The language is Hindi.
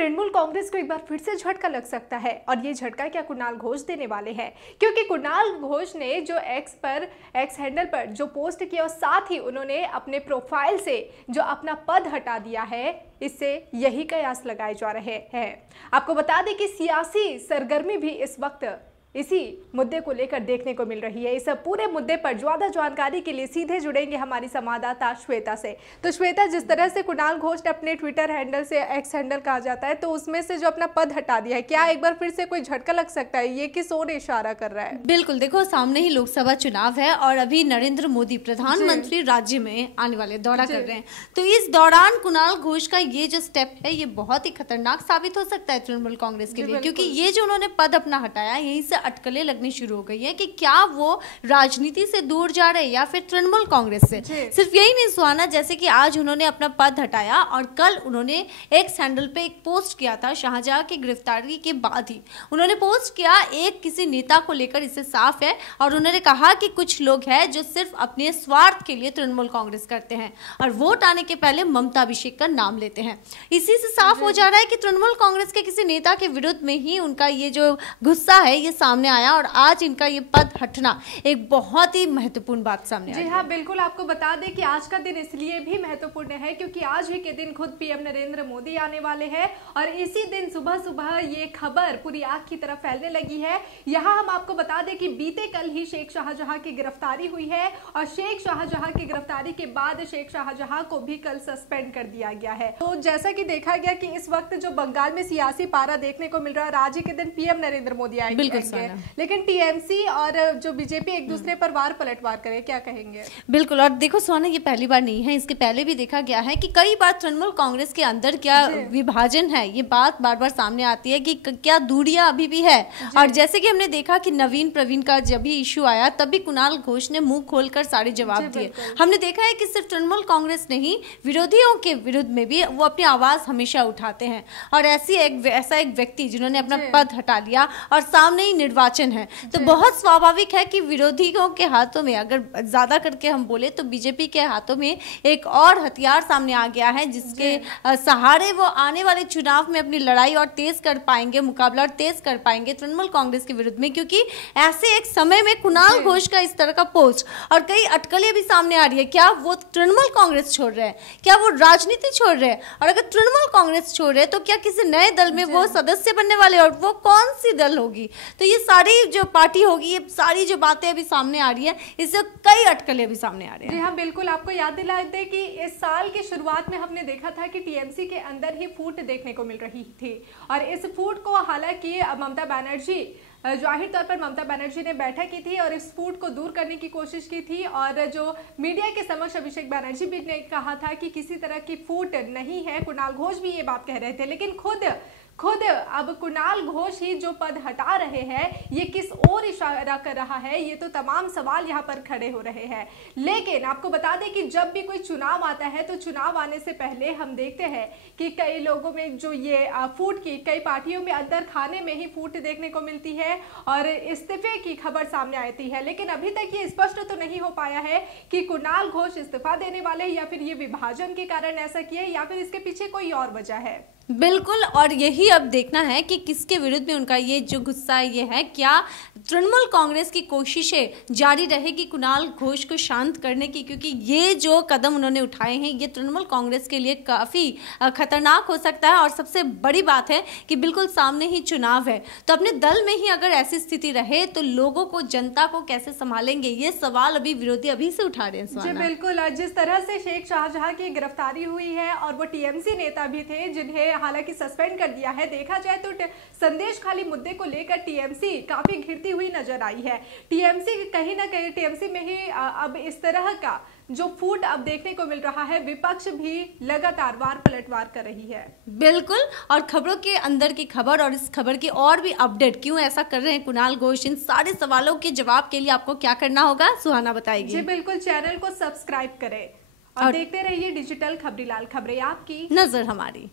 तृणमूल कांग्रेस को एक बार फिर से झटका लग सकता है और ये झटका क्या कुणाल घोष देने वाले हैं, क्योंकि कुणाल घोष ने जो एक्स हैंडल पर जो पोस्ट किया और साथ ही उन्होंने अपने प्रोफाइल से जो अपना पद हटा दिया है, इससे यही कयास लगाए जा रहे हैं। आपको बता दें कि सियासी सरगर्मी भी इस वक्त इसी मुद्दे को लेकर देखने को मिल रही है। इस पूरे मुद्दे पर ज्यादा जानकारी के लिए सीधे जुड़ेंगे हमारी संवाददाता श्वेता से। तो श्वेता, जिस तरह से कुणाल घोष ने अपने ट्विटर हैंडल से एक्स हैंडल कहा जाता है, तो उसमें से जो अपना पद हटा दिया है, क्या एक बार फिर से कोई झटका लग सकता है? ये किस ओर इशारा कर रहा है? बिल्कुल, देखो सामने ही लोकसभा चुनाव है और अभी नरेंद्र मोदी प्रधानमंत्री राज्य में आने वाले दौरा कर रहे हैं। तो इस दौरान कुणाल घोष का ये जो स्टेप है, ये बहुत ही खतरनाक साबित हो सकता है तृणमूल कांग्रेस के लिए, क्योंकि ये जो उन्होंने पद अपना हटाया, यहीं से अटकलें लगनी शुरू हो गई है कि क्या वो राजनीति से दूर जा रहे हैं या फिर तृणमूल कांग्रेस से। सिर्फ यही नहीं सुहाना, जैसे कि आज उन्होंने अपना पद हटाया और कल उन्होंने एक्स हैंडल पे एक पोस्ट किया था शाहजहां की गिरफ्तारी के बाद ही उन्होंने पोस्ट किया एक किसी नेता को लेकर, इससे साफ है। और उन्होंने कहा कि कुछ लोग हैं जो सिर्फ अपने स्वार्थ के लिए तृणमूल कांग्रेस करते हैं और वोट आने के पहले ममता अभिषेक का नाम लेते हैं। इसी से साफ हो जा रहा है कि तृणमूल कांग्रेस के किसी नेता के विरुद्ध में ही उनका ये जो गुस्सा है, ये सामने आया और आज इनका ये पद हटना एक बहुत ही महत्वपूर्ण बात सामने आई है। जी हाँ, बिल्कुल। आपको बता दें कि आज का दिन इसलिए भी महत्वपूर्ण है क्योंकि आज ही के दिन खुद पीएम नरेंद्र मोदी आने वाले हैं और इसी दिन सुबह सुबह ये खबर पूरी आग की तरफ फैलने लगी है। यहाँ हम आपको बता दें कि बीते कल ही शेख शाहजहां की गिरफ्तारी हुई है और शेख शाहजहां की गिरफ्तारी के बाद शेख शाहजहां को भी कल सस्पेंड कर दिया गया है। तो जैसा कि देखा गया कि इस वक्त जो बंगाल में सियासी पारा देखने को मिल रहा है, आज ही के दिन पीएम नरेंद्र मोदी आएंगे, लेकिन टीएमसी और जो बीजेपी एक दूसरे पर वार पलटवार करे, क्या कहेंगे? बिल्कुल। और देखो सोना, ये पहली बार नहीं है, इसके पहले भी देखा गया है कि कई बार तृणमूल कांग्रेस के अंदर क्या विभाजन है, ये बात बार बार सामने आती है कि क्या दूरियां अभी भी है। और जैसे कि हमने देखा कि नवीन प्रवीण का जब भी इश्यू आया, तभी कुणाल घोष ने मुंह खोलकर सारे जवाब दिए। हमने देखा है कि सिर्फ तृणमूल कांग्रेस नहीं, विरोधियों के विरुद्ध में भी वो अपनी आवाज हमेशा उठाते हैं। और ऐसा एक व्यक्ति जिन्होंने अपना पद हटा लिया और सामने ही निर्वाचन है, तो बहुत स्वाभाविक है कि विरोधियों के हाथों में, अगर ज्यादा करके हम बोले तो बीजेपी के हाथों में एक और हथियार सामने आ गया है, जिसके सहारे वो आने वाले चुनाव में अपनी लड़ाई और तेज कर पाएंगे, मुकाबला और तेज कर पाएंगे तृणमूल कांग्रेस के विरुद्ध में। क्योंकि ऐसे एक समय में कुणाल घोष का इस तरह का पोस्ट और कई अटकलें भी सामने आ रही है। क्या वो तृणमूल कांग्रेस छोड़ रहे हैं? क्या वो राजनीति छोड़ रहे हैं? और अगर तृणमूल कांग्रेस छोड़ रहे हैं तो क्या किसी नए दल में वो सदस्य बनने वाले, और वो कौन सी दल होगी? तो ये सारी जो पार्टी होगी, ये सारी जो बातें अभी सामने आ रही है, इससे कई अटकलें भी सामने आ रही हैं। जी हाँ, बिल्कुल। आपको याद दिला दें कि इस साल की शुरुआत में हमने देखा था कि टीएमसी के अंदर ही फूट देखने को मिल रही थी और इस फूट को हालांकि ममता बनर्जी, जाहिर तौर पर ममता बनर्जी ने बैठक की थी और इस फूट को दूर करने की कोशिश की थी। और जो मीडिया के समक्ष अभिषेक बनर्जी भी ने कहा था कि किसी तरह की फूट नहीं है, कुणाल घोष भी ये बात कह रहे थे। लेकिन खुद अब कुणाल घोष ही जो पद हटा रहे हैं, ये किस ओर इशारा कर रहा है? ये तो तमाम सवाल यहाँ पर खड़े हो रहे हैं। लेकिन आपको बता दें कि जब भी कोई चुनाव आता है तो चुनाव आने से पहले हम देखते हैं कि कई लोगों में जो ये फूट की, कई पार्टियों में अंदर खाने में ही फूट देखने को मिलती है और इस्तीफे की खबर सामने आती है। लेकिन अभी तक ये स्पष्ट तो नहीं हो पाया है कि कुणाल घोष इस्तीफा देने वाले हैं या फिर ये विभाजन के कारण ऐसा किया है या फिर इसके पीछे कोई और वजह है। बिल्कुल, और यही अब देखना है कि किसके विरुद्ध में उनका ये जो गुस्सा ये है। क्या तृणमूल कांग्रेस की कोशिशें जारी रहेगी कुणाल घोष को शांत करने की? क्योंकि ये जो कदम उन्होंने उठाए हैं, ये तृणमूल कांग्रेस के लिए काफी खतरनाक हो सकता है। और सबसे बड़ी बात है कि बिल्कुल सामने ही चुनाव है, तो अपने दल में ही अगर ऐसी स्थिति रहे तो लोगों को, जनता को कैसे संभालेंगे? ये सवाल अभी विरोधी अभी से उठा रहे हैं। जी बिल्कुल। जिस तरह से शेख शाहजहां की गिरफ्तारी हुई है और वो टीएमसी नेता भी थे जिन्हें हालांकि सस्पेंड कर दिया है, देखा जाए तो संदेश खाली मुद्दे को लेकर टीएमसी काफी घिरती हुई नजर आई है। टीएमसी कहीं ना कहीं, टीएमसी में ही अब इस तरह का जो फूट अब देखने को मिल रहा है, विपक्ष भी लगातार वार पलटवार कर रही है। बिल्कुल। और खबरों के अंदर की खबर और इस खबर की और भी अपडेट, क्यों ऐसा कर रहे हैं कुणाल घोष, इन सारे सवालों के जवाब के लिए आपको क्या करना होगा, सुहाना बताएगी। जी बिल्कुल, चैनल को सब्सक्राइब करें और देखते रहिए डिजिटल खबरीलाल, खबरें आपकी, नजर हमारी।